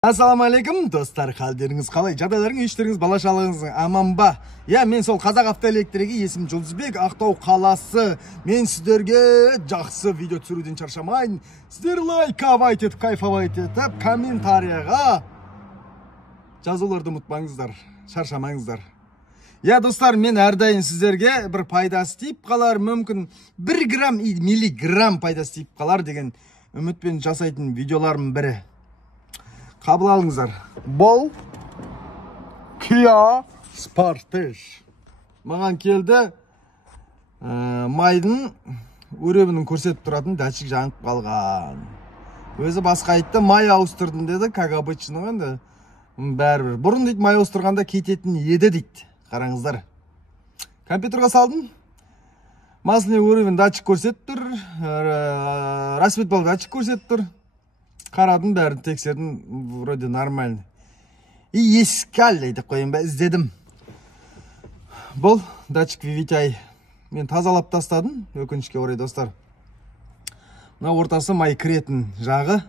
Assalamu алейкум достар, қалдеріңіз қалай? Жадайларың, ештеріңіз, балашалығыңыз аман ба? Мен сол Қазақ автоэлектригі, есім Жұлдызбек, Ақтау қаласы. Мен сіздерге жақсы видео түсіруден шаршамайын. Сіздер лайкавайт етіп, кайфавайт етіп, комментарияға жазуларды ұмытпаңыздар, шаршамаңыздар. Достар, мен әрдайым сіздерге бір пайдасы тиіп қалар, мүмкін 1 грамм, миллиграмм пайдасы тиіп қалар деген үмітпен жасайтын видеоларым бірі. Қабыл алыңыздар. Бұл Kia Sportage. Маған келді майдың өребінің көрсетіп тұратын датчик жанып қалған. Өзі басқа айтты, май ауыстырдым деді, как обычно енді. Бәрібір. Бұрын дейді, май ауыстырғанда кететін еді дейді. Қараңыздар. Компьютерға салдым. Масляный өребін датчик көрсетіп тұр. Распредвал датчик көрсетіп тұр. Қарадым, бәрін тексердім, вроде нормальный. И ескал дейді қойын ба, іздедім. Бұл датчик VVTi мен тазалап тастадым, өкінішке орай достар. Мына ортасы май кіретін жағы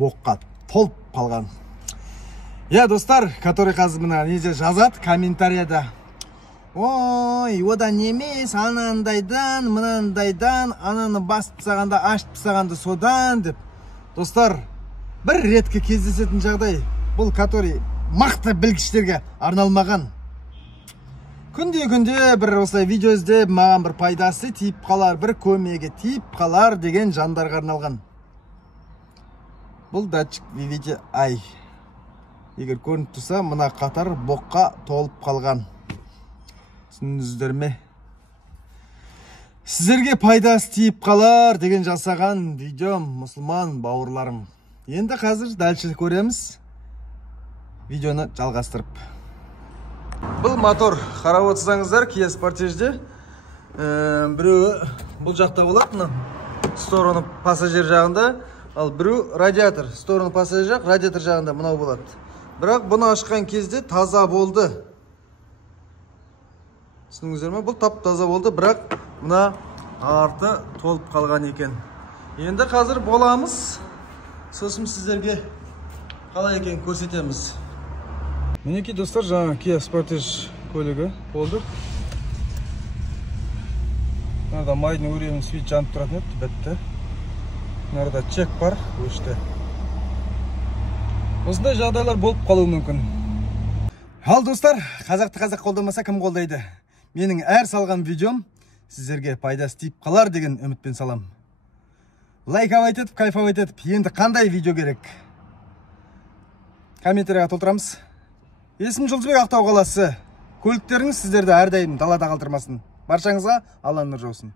боққа толып қалған. Достар, который қазір мына неде жазады комментарияда. Ой, одан емес, анандайдан, мынандайдан, ананы басып тастағанда, ашып тастағанда содан деп. Достар, бір ретке кездесетін жағдай, бұл который мақты білгіштерге арналмаған. Күнде бір осылай видео іздеп, маған бір пайдасы тиіп қалар, бір көмегі тиіп қалар деген жандарға арналған. Бұл датчик VVTi. Егер көрініп тұрса, мына қатар боққа толып қалған. Түсіндіңіздер ме? Сіздерге пайдасы тиіп қалар деген жасаған видеом, мұсылман бауырларым. Енді қазір дальше көреміз. Видеоны жалғастырып. Бұл мотор, қарап отырсаңыздар, Kia Sportage'де. Біреуі бұл жақта болады, стороны пассажир жағында, ал біреу радиатор, стороны пассажир жақ, радиатор жағында мынау болады. Бірақ бұны ашқан кезде таза болды. Түсіндіңіздер ме? Бұл тап таза болды, бірақ мына арты толып қалған екен. Енді қазір боламыз. Сосын сіздерге қалай екен көрсетеміз. Мінеки достар, жаңа Kia Sportage көлігі болды. Мынада майдың өребінің свит жанып тұратын еді, бітті. Мынада чек бар, өшті. Осындай жағдайлар болып қалуы мүмкін. Ал достар, қазақты қазақ қолдамаса кім қолдайды? Менің әр салған видеом сіздерге пайдасы тиіп қалар деген үмітпен салам. Лайкавайт етіп, кайфавайт етіп, енді қандай видео керек? Комментарияға толтырамыз. Есім Жұлдызбек, Ақтау қаласы. Көліктеріңіз сіздерді әрдайым далада қалдырмасын. Баршаңызға Алланың нұры жаусын.